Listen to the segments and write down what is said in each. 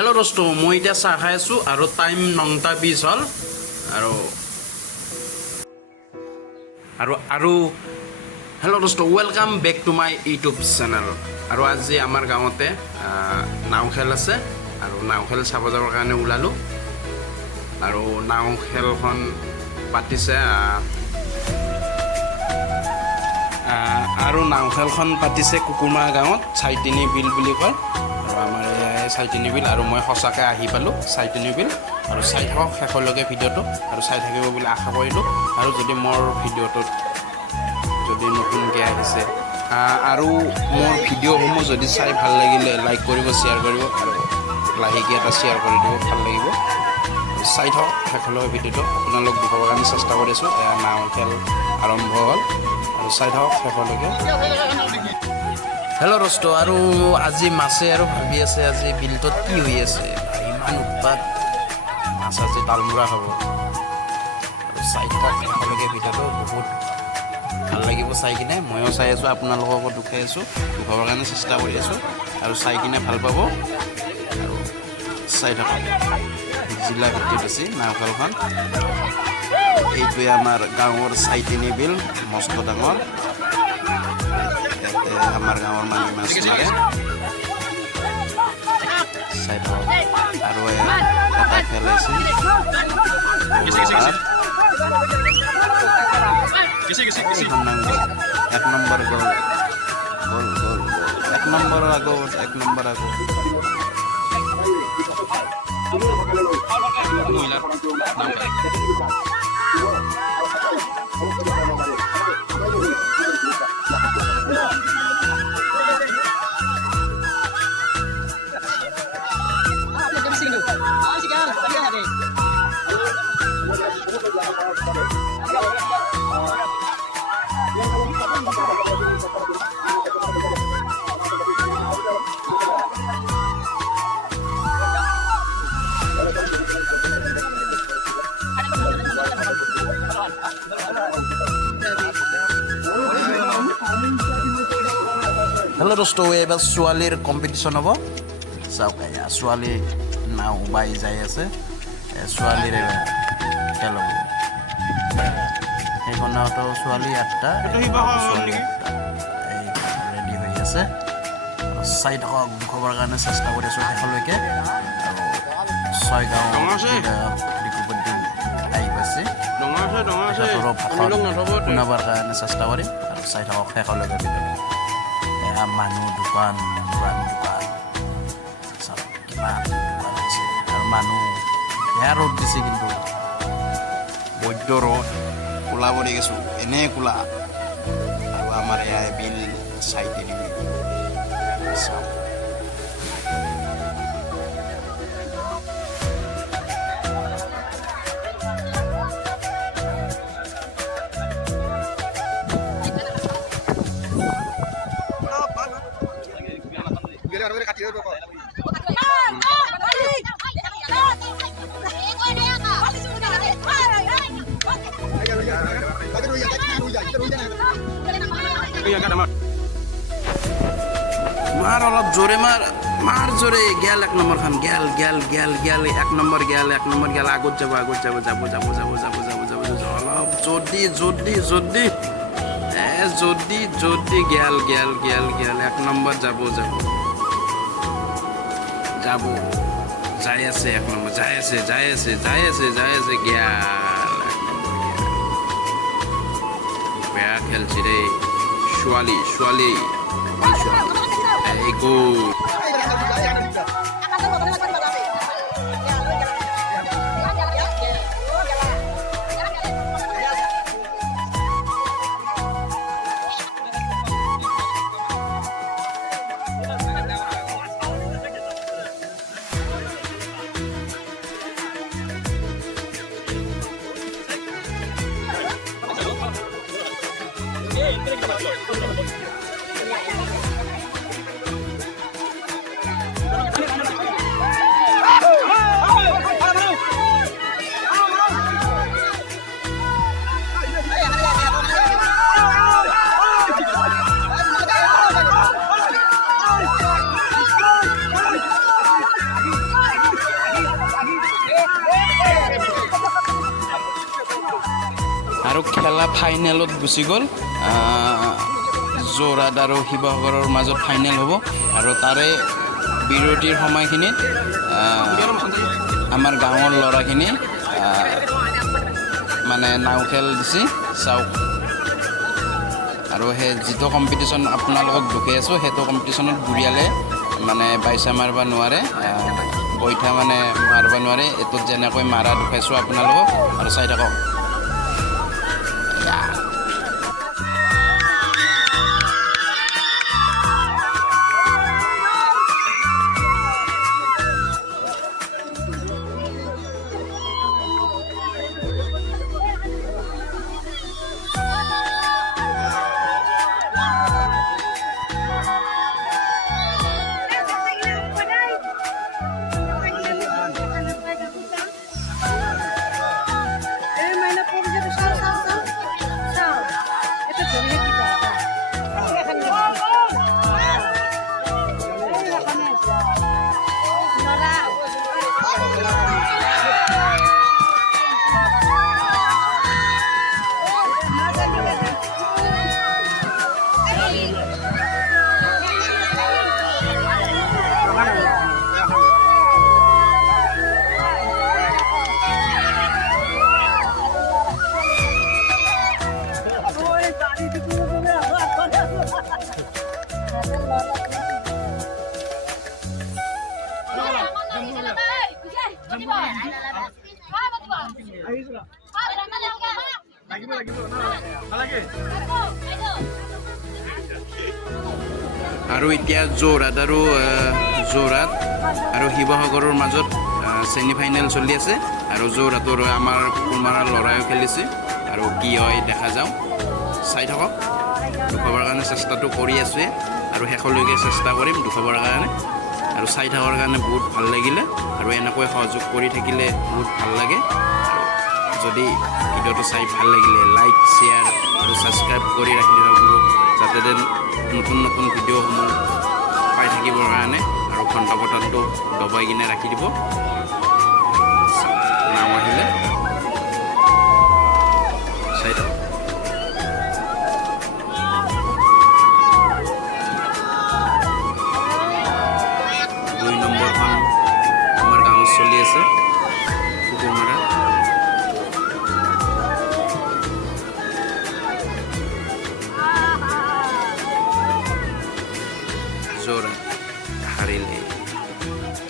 Hello' দোস্ত, মই এতিয়া চাহ খাই আছোঁ আৰু টাইম 9:20 হ'ল আৰু হেল্ল' দোস্ত, welcome back to my YouTube channel. আৰু আজি আমাৰ গাঁৱতে নাও খেল আছে আৰু নাও খেল চাব যাবৰ কাৰণে ওলালোঁ। আৰু নাও খেলখন পাতিছে কুকুৰমাৰা গাঁৱত চাইটিনি বিল বুলি কয়। আৰু আমাৰ এই চাইটিনি বিল, আৰু মই সঁচাকৈ আহি পালোঁ চাইটিনি বিল। আৰু চাই থাকক শেষলৈকে ভিডিঅ'টো, আৰু চাই থাকিব বুলি আশা কৰিলোঁ। আৰু যদি মোৰ ভিডিঅ'টোত যদি নতুনকৈ আহিছে আৰু মোৰ ভিডিঅ'সমূহ যদি চাই ভাল লাগিলে লাইক কৰিব, শ্বেয়াৰ কৰিব, আৰু লাহেকৈ এটা শ্বেয়াৰ কৰি দিব, ভাল লাগিব। চাই থাকক শেষলৈকে ভিডিঅ'টো, আপোনালোক দেখাবৰ কাৰণে চেষ্টা কৰিছোঁ। নাও খেল আৰম্ভ হ'ল আৰু চাই থাকক শেষলৈকে। হেল্ল' দোস্ত, আৰু আজি মাছে আৰু ভাবি আছে আজি বিলটোত কি হৈ আছে, ইমান উৎপাত। মাছ আজি তালমুৰা হ'ব। আৰু চাই থাকক শেষলৈকে ভিডিঅ'টো, বহুত ভাল লাগিব চাই কিনে। ময়ো চাই আছোঁ, আপোনালোককো দুখাই আছোঁ, দুখাবৰ কাৰণে চেষ্টা কৰি আছোঁ। আৰু চাই কিনে ভাল পাব, আৰু চাই থাকক। জিলা ভিত্তিত আছে নাও খেলখন। এইটোৱে আমাৰ গাঁৱৰ চাইটিনি বিল, মস্ত ডাঙৰ। ইয়াতে আমাৰ গাঁৱৰ মানুহে মাছ মাৰে, চাই থাকক। আৰু এটা খেল আছে এক নম্বৰ গ'ল, এক নম্বৰৰ আগত হেল্ল' দোস্ত, এইবাৰ ছোৱালীৰ কম্পিটিশ্যন হ'ব। চাওক, ছোৱালী নাও বাই যাই আছে, ছোৱালীৰ খেল হ'ব। সেইখন নাওতো ছোৱালী 8টা, ছোৱালী 8টা এই ৰেডি হৈ আছে। চাই থাকক, দেখুৱাবৰ কাৰণে চেষ্টা কৰি আছোঁ শেষলৈকে। আৰু 6 গাঁও দিকুপদ্দিন আহি পাইছে, সিহঁতৰো ভাষণ শুনাবৰ কাৰণে চেষ্টা কৰিম। আৰু চাই থাকক শেষলৈকে ভিডিঅ'টো। মানুহ দোকান চাওক, কিমান দোকান আছে, আৰু মানুহ বেয়া ৰ'দ দিছে, কিন্তু বৈদ্য ৰ'দ, ক'লা পৰি গৈছোঁ, এনেই ক'লা। আৰু আমাৰ এয়া বিল চাইটিনি বিল চাওক। মাৰ অলপ জোৰে মাৰ জোৰে গেল। 1 নম্বৰ খান গেল, 1 নম্বৰ গেল, আগত যাব, অলপ যদি গেল 1 নম্বৰ যাব যাই আছে, 1 নম্বৰ যাই আছে গেল। বেয়া খেলছি দেই ছোৱালী। আৰু খেলা ফাইনেলত গুচি গ'ল যোৰহাট আৰু শিৱসাগৰৰ মাজত ফাইনেল হ'ব আৰু তাৰে বিৰতিৰ সময়খিনিত আমাৰ গাঁৱৰ ল'ৰাখিনি মানে নাও খেল দিছে চাওক আৰু সেই যিটো কম্পিটিশ্যন আপোনালোকক দেখুৱাই আছোঁ সেইটো কম্পিটিশ্যনত গুৰিয়ালে মানে বাইচা মাৰিব নোৱাৰে বৈঠা মানে মাৰিব নোৱাৰে এইটোত যেনেকৈ মাৰা দেখুৱাইছোঁ আপোনালোকক আৰু চাই থাকক আৰু এতিয়া যোৰহাট আৰু শিৱসাগৰৰ মাজত ছেমি ফাইনেল চলি আছে আৰু যোৰহাটৰ আমাৰ কুমাৰৰ ল'ৰাইও খেলিছে আৰু কি হয় দেখা যাওঁ চাই থাকক দেখুৱাবৰ কাৰণে চেষ্টাটো কৰি আছোৱে আৰু শেষলৈকে চেষ্টা কৰিম দেখুৱাবৰ কাৰণে আৰু চাই থকাৰ কাৰণে বহুত ভাল লাগিলে আৰু এনেকৈ সহযোগ কৰি থাকিলে বহুত ভাল লাগে আৰু যদি ভিডিঅ'টো চাই ভাল লাগিলে লাইক শ্বেয়াৰ আৰু ছাবস্ক্ৰাইব কৰি ৰাখি থাকিব যাতে নতুন নতুন ভিডিঅ'সমূহ পাই থাকিবৰ কাৰণে আৰু ঘণ্টা বটনটো দবাই কিনে ৰাখি দিব নাম আহিলে চাই থাকক আমাৰ গাঁৱত চলি আছে কুকুৰমাৰা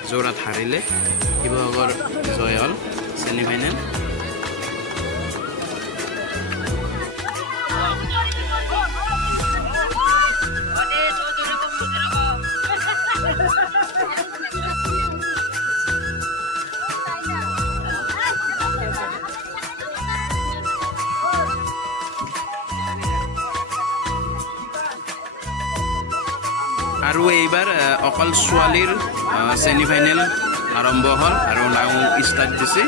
যোৰহাট হাৰিলে শিৱসাগৰ জয় হ'ল ছেমি ফাইনেল আৰু এইবাৰ অকল ছোৱালীৰ ছেমি ফাইনেল আৰম্ভ হ'ল আৰু নাও ষ্টাৰ্ট দিছে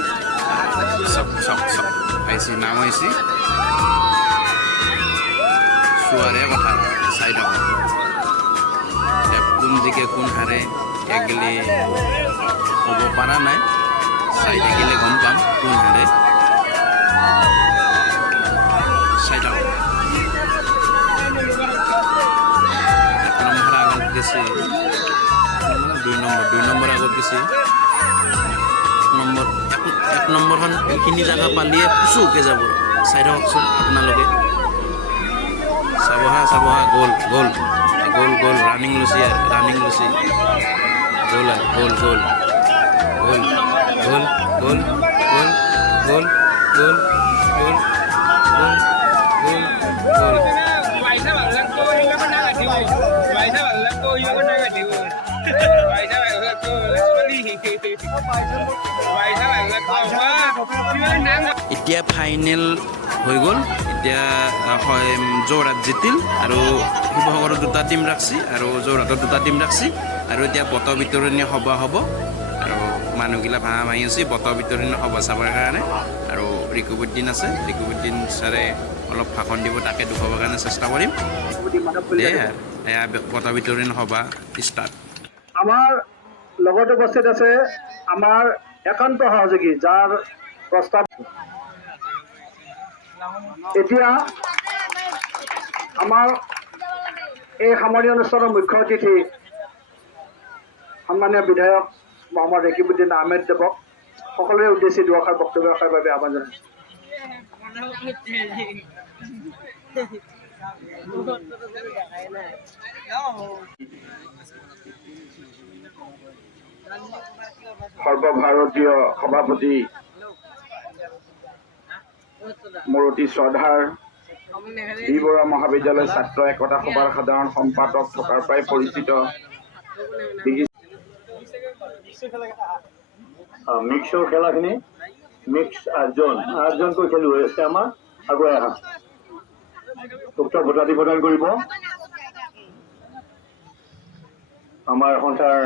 আহিছে নাও আহিছে চোৱাৰে কথা চাই থাকক কোন দিকে কোন হাৰে একগেলি ক'ব পৰা নাই চাই থাকিলে গম পাম কোন হাৰে চাই থাকক গেছে দুই নম্বৰ আগত গেছে এক নম্বৰখন এইখিনি জেগা পালিয়ে চৌকে যাব চাই থাককচোন আপোনালোকে চাব হা গ'ল ৰানিং লুচি এতিয়া ফাইনেল হৈ গ'ল এতিয়া যোৰহাট জিতিল আৰু শিৱসাগৰৰ দুটা টিম ৰাখছি আৰু যোৰহাটৰ দুটা টিম ৰাখছি আৰু এতিয়া বঁটা বিতৰণী সভা হ'ব আৰু মানুহগিলা ভাঙা ভাঙি আছে বঁটা বিতৰণী সভা চাবৰ কাৰণে আৰু ৰিকুবুদ্দিন আছে ৰিকুবুদ্দিন ছাৰে অলপ ভাষণ দিব তাকে দেখুৱাবৰ কাৰণে চেষ্টা কৰিম এয়া বঁটা বিতৰণী সভা ষ্টাৰ্ট আমাৰ লগত উপস্থিত আছে আমাৰ একান্ত সহযোগী যাৰ প্ৰস্তাৱ এতিয়া আমাৰ এই সামৰণি অনুষ্ঠানৰ মুখ্য অতিথি সন্মানীয় বিধায়ক মহম্মদ ৰেকিবুদ্দিন আহমেদ দেৱক সকলোৰে উদ্দেশ্যি দুআষাৰ বক্তব্য ৰখাৰ বাবে আহ্বান জনাইছোঁ। সৰ্বভাৰতীয় সভাপতি মোৰ অতি শ্ৰদ্ধাৰ বি বৰুৱা মহাবিদ্যালয় ছাত্ৰ একতা সভাৰ সাধাৰণ সম্পাদক থকাৰ পৰাই পৰিচিত মিক্সৰ খেলাখিনি মিক্স 8জনকৈ খেলুৱৈ আছে আমাৰ আগুৱাই আহা উক্ত বঁটাটি প্ৰদান কৰিব আমাৰ সন্থাৰ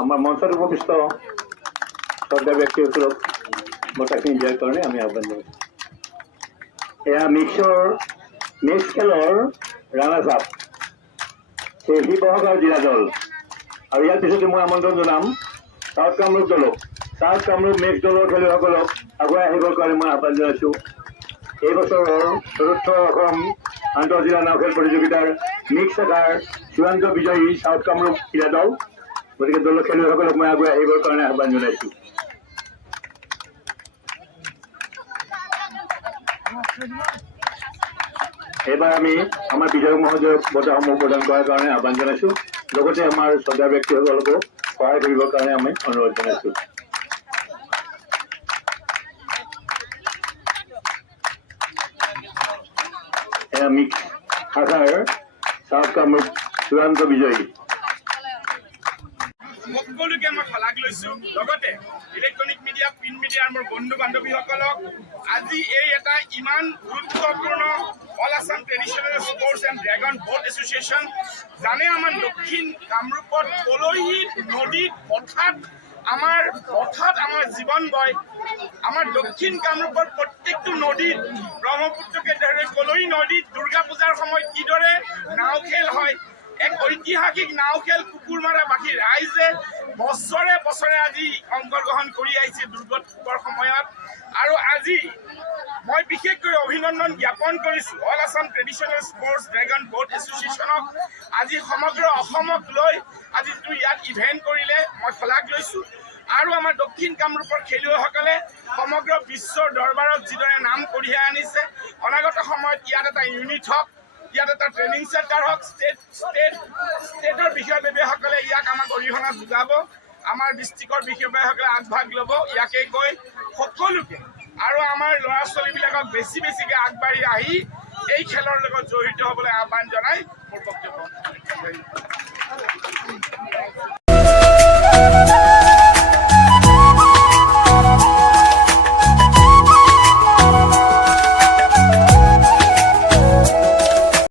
আমাৰ মঞ্চত উপবিষ্ট শ্ৰদ্ধা ব্যক্তিসকলক বঁটাখিনি দিয়াৰ কাৰণে আমি আহ্বান জনাইছোঁ। এয়া মিক্স খেলৰ ৰাণাৰ্ছ আপ শিৱসাগৰ জিলা দল আৰু ইয়াৰ পিছতে মই আমন্ত্ৰণ জনাম চাউথ কামৰূপ দলক চাউথ কামৰূপ মিক্স দলৰ খেলুৱৈসকলক আগুৱাই আহিবৰ কাৰণে মই আহ্বান জনাইছোঁ। এই বছৰৰ চতুৰ্থ অসম আন্তঃজিলা নাও খেল প্ৰতিযোগিতাৰ মিক্স শাখাৰ চূড়ান্ত বিজয়ী চাউথ কামৰূপ জিলা দল, গতিকে দলৰ খেলুৱৈসকলক মই আগুৱাই আহিবৰ কাৰণে আহ্বান জনাইছোঁ। এইবাৰ আমি আমাৰ বিধায়ক মহোদয়ক বঁটাসমূহ প্ৰদান কৰাৰ কাৰণে আহ্বান জনাইছোঁ, লগতে আমাৰ শ্ৰদ্ধা ব্যক্তিসকলকো সহায় কৰিবৰ কাৰণে আমি অনুৰোধ জনাইছোঁ। এয়া মিক্স শাখাৰ চাউথ কামৰূপ চূড়ান্ত বিজয়ী। সকলোকে মই শলাগ লৈছোঁ, লগতে ইলেক্ট্ৰনিক মিডিয়া, প্ৰিণ্ট মিডিয়াৰ মোৰ বন্ধু বান্ধৱীসকলক আজি এই এটা ইমান গুৰুত্বপূৰ্ণ all Assam traditional sports and dragon boat association, জানে আমাৰ দক্ষিণ কামৰূপত কলহী নদীত পথাৰত আমাৰ জীৱন বয়। আমাৰ দক্ষিণ কামৰূপৰ প্ৰত্যেকটো নদীত ব্ৰহ্মপুত্ৰকে ধৰি কলহী নদীত দুৰ্গা পূজাৰ সময়ত কিদৰে নাও খেল হয়, এক ঐতিহাসিক নাও খেল কুকুৰমাৰাবাসী ৰাইজে বছৰে বছৰে আজি অংশগ্ৰহণ কৰি আহিছে দুৰ্গোৎসৱৰ সময়ত। আৰু আজি মই বিশেষকৈ অভিনন্দন জ্ঞাপন কৰিছোঁ all Assam traditional sports dragon boat এছ'চিয়েশ্যনক। আজি সমগ্ৰ অসমক লৈ আজি যিটো ইয়াত ইভেণ্ট কৰিলে মই শলাগ লৈছোঁ। আৰু আমাৰ দক্ষিণ কামৰূপৰ খেলুৱৈসকলে সমগ্ৰ বিশ্বৰ দৰবাৰত যিদৰে নাম কঢ়িয়াই আনিছে, অনাগত সময়ত ইয়াত এটা ইউনিট হওক, ইয়াত এটা ট্ৰেইনিং চেণ্টাৰ হওক, ষ্টেটৰ বিষয়ববীয়াসকলে ইয়াক আমাক অৰিহণা যোগাব, আমাৰ ডিষ্ট্ৰিক্টৰ বিষয়ববীয়াসকলে আগভাগ ল'ব। ইয়াকে কৈ সকলোকে আৰু আমাৰ ল'ৰা ছোৱালীবিলাকক বেছিকৈ আগবাঢ়ি আহি এই খেলৰ লগত জড়িত হ'বলৈ আহ্বান জনাই মোৰ